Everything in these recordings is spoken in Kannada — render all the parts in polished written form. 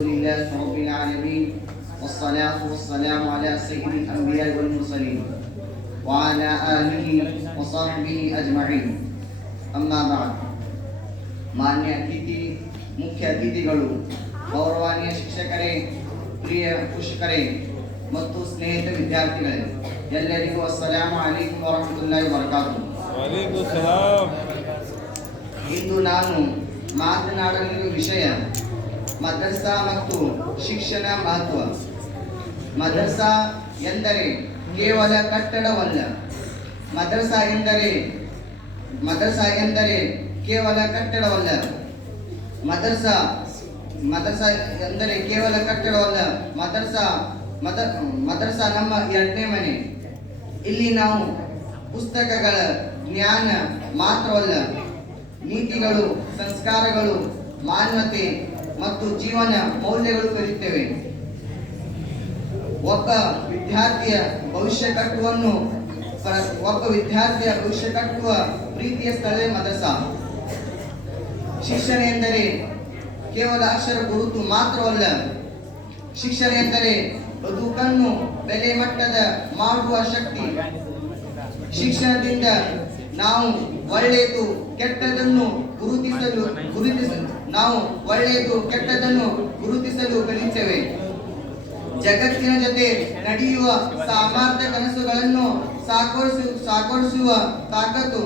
لله رب العالمين والصلاة والسلام على سيد الأنبياء والمرسلين وعلى آله وصحبه أجمعين أما بعد ಮಾನ್ಯ ಮುಖ್ಯ ಅತಿಥಿಗಳು, ಗೌರವಾನ್ವಿತ ಶಿಕ್ಷಕರೇ, ಪ್ರಿಯ ಪೋಷಕರೇ ಮತ್ತು ಸ್ನೇಹಿತ ವಿದ್ಯಾರ್ಥಿಗಳೇ, ಎಲ್ಲರಿಗೂ ಅಸ್ಸಲಾಮು ಅಲೈಕುಂ ವರಹಮತುಲ್ಲಾಹಿ ವಬರಕಾತುಹು. ವಅಲೈಕುಂ ಸಲಾಮ್. ಇಂದು ನಾನು ಮಾತನಾಡಲಿರುವ ವಿಷಯ ಮದರಸಾ ಮತ್ತು ಶಿಕ್ಷಣ ಮಹತ್ವ. ಮದರಸಾ ಎಂದರೆ ಕೇವಲ ಕಟ್ಟಡವಲ್ಲ. ಮದರಸಾ ಎಂದರೆ ಕೇವಲ ಕಟ್ಟಡವಲ್ಲ. ಮದರಸಾ ಎಂದರೆ ಕೇವಲ ಕಟ್ಟಡವಲ್ಲ. ಮದರಸಾ ನಮ್ಮ ಎರಡನೇ ಮನೆ. ಇಲ್ಲಿ ನಾವು ಪುಸ್ತಕಗಳ ಜ್ಞಾನ ಮಾತ್ರವಲ್ಲ, ನೀತಿಗಳು, ಸಂಸ್ಕಾರಗಳು, ಮಾನವತೆ ಮತ್ತು ಜೀವನ ಮೌಲ್ಯಗಳು ಕಲಿಯುತ್ತೇವೆ. ಒಬ್ಬ ವಿದ್ಯಾರ್ಥಿಯ ಭವಿಷ್ಯ ಕಟ್ಟುವ ಪ್ರೀತಿಯ ಸ್ಥಳವೇ ಮದರಸಾ. ಶಿಕ್ಷಣ ಎಂದರೆ ಕೇವಲ ಅಕ್ಷರ ಗುರುತು ಮಾತ್ರವಲ್ಲ. ಶಿಕ್ಷಣ ಎಂದರೆ ಬದುಕನ್ನು ಬೆಲೆ ಮಟ್ಟದ ಮಾಡುವ ಶಕ್ತಿ. ಶಿಕ್ಷಣದಿಂದ ನಾವು ಒಳ್ಳೆಯದು ಕೆಟ್ಟದನ್ನು ಗುರುತಿಸಲು ಕಲಿಯುತ್ತೇವೆ. ಜಗತ್ತಿನ ಜೊತೆ ನಡೆಯುವ ಸಾಮರ್ಥ್ಯ, ಕನಸುಗಳನ್ನು ಸಾಕಾರಿಸುವ ತಾಕತ್ತು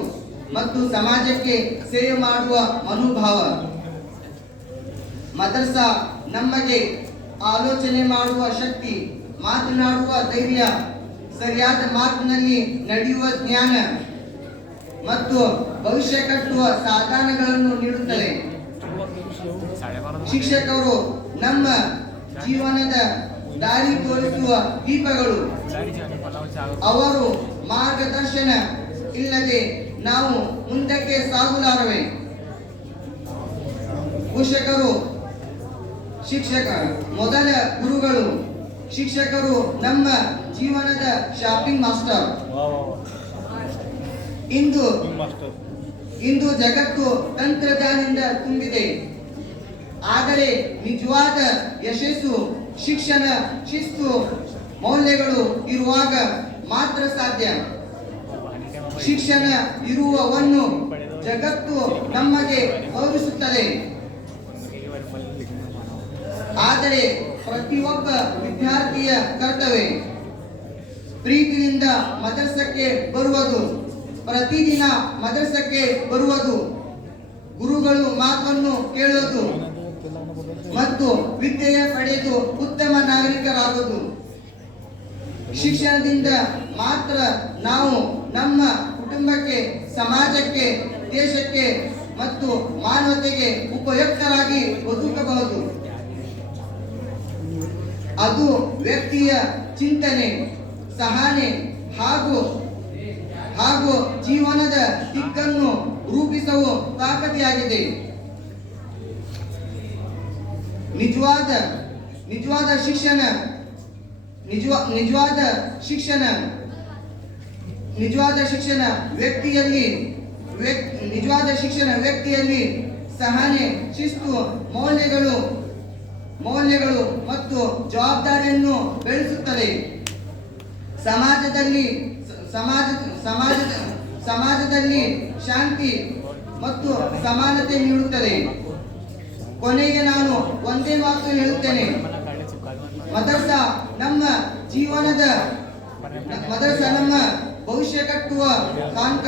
ಮತ್ತು ಸಮಾಜಕ್ಕೆ ಸೇವೆ ಮಾಡುವ ಮನೋಭಾವ. ಮದರಸಾ ನಮಗೆ ಆಲೋಚನೆ ಮಾಡುವ ಶಕ್ತಿ, ಮಾತನಾಡುವ ಧೈರ್ಯ, ಸರಿಯಾದ ಮಾರ್ಗದಲ್ಲಿ ನಡೆಯುವ ಜ್ಞಾನ ಮತ್ತು ಭವಿಷ್ಯ ಕಟ್ಟುವ ಸಾಧನಗಳನ್ನು ನೀಡುತ್ತದೆ. ಶಿಕ್ಷಕರು ನಮ್ಮ ಜೀವನದ ದಾರಿ ತೋರಿಸುವ ದೀಪಗಳು. ಅವರು ಮಾರ್ಗದರ್ಶನ ಇಲ್ಲದೆ ನಾವು ಮುಂದಕ್ಕೆ ಸಾಗಲಾರವೆ. ಮೊದಲ ಗುರುಗಳು. ಶಿಕ್ಷಕರು ನಮ್ಮ ಜೀವನದ ಶಾಪಿಂಗ್ ಮಾಸ್ಟರ್. ಇಂದು ಜಗತ್ತು ತಂತ್ರಜ್ಞಾನದಿಂದ ತುಂಬಿದೆ, ಆದರೆ ನಿಜವಾದ ಯಶಸ್ಸು ಶಿಕ್ಷಣ, ಶಿಸ್ತು, ಮೌಲ್ಯಗಳು ಇರುವಾಗ ಮಾತ್ರ ಸಾಧ್ಯ. ಶಿಕ್ಷಣ ಇರುವವನ್ನು ಜಗತ್ತು ನಮಗೆ ಗೌರವಿಸುತ್ತದೆ. ಆದರೆ ಪ್ರತಿಯೊಬ್ಬ ವಿದ್ಯಾರ್ಥಿಯ ಕರ್ತವ್ಯ ಪ್ರೀತಿಯಿಂದ ಮದರಸಕ್ಕೆ ಬರುವುದು, ಪ್ರತಿದಿನ ಮದರಸಕ್ಕೆ ಬರುವುದು, ಗುರುಗಳು ಮಾತನ್ನು ಕೇಳುವುದು ಮತ್ತು ವಿದ್ಯೆಯ ಪಡೆದು ಉತ್ತಮ ನಾಗರಿಕರಾಗುವುದು. ಶಿಕ್ಷಣದಿಂದ ಮಾತ್ರ ನಾವು ನಮ್ಮ ಕುಟುಂಬಕ್ಕೆ, ಸಮಾಜಕ್ಕೆ, ದೇಶಕ್ಕೆ ಮತ್ತು ಮಾನವತೆಗೆ ಉಪಯುಕ್ತರಾಗಿ ಬದುಕಬಹುದು. ಅದು ವ್ಯಕ್ತಿಯ ಚಿಂತನೆ, ಸಹನೆ ಹಾಗೂ ಜೀವನದ ದಿಕ್ಕನ್ನು ರೂಪಿಸುವ ತಾಕತ್ತಿಯಾಗಿದೆ. ನಿಜವಾದ ಶಿಕ್ಷಣ ವ್ಯಕ್ತಿಯಲ್ಲಿ ಸಹನೆ, ಶಿಸ್ತು, ಮೌಲ್ಯಗಳು ಮತ್ತು ಜವಾಬ್ದಾರಿಯನ್ನು ಬೆಳೆಸುತ್ತದೆ. ಸಮಾಜದಲ್ಲಿ ಶಾಂತಿ ಮತ್ತು ಸಮಾನತೆ ನೀಡುತ್ತದೆ. ಕೊನೆಗೆ ನಾನು ಒಂದೇ ಮಾತು ಹೇಳುತ್ತೇನೆ, ಮದರಸಾ ನಮ್ಮ ಭವಿಷ್ಯ ಕಟ್ಟುವ ಕಾಂಕ.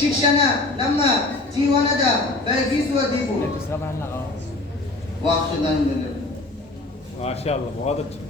ಶಿಕ್ಷಣ ನಮ್ಮ ಜೀವನದ ಬೆಳಗಿಸುವ ದೀಪು. माशाअल्लाह, बहुत अच्छा।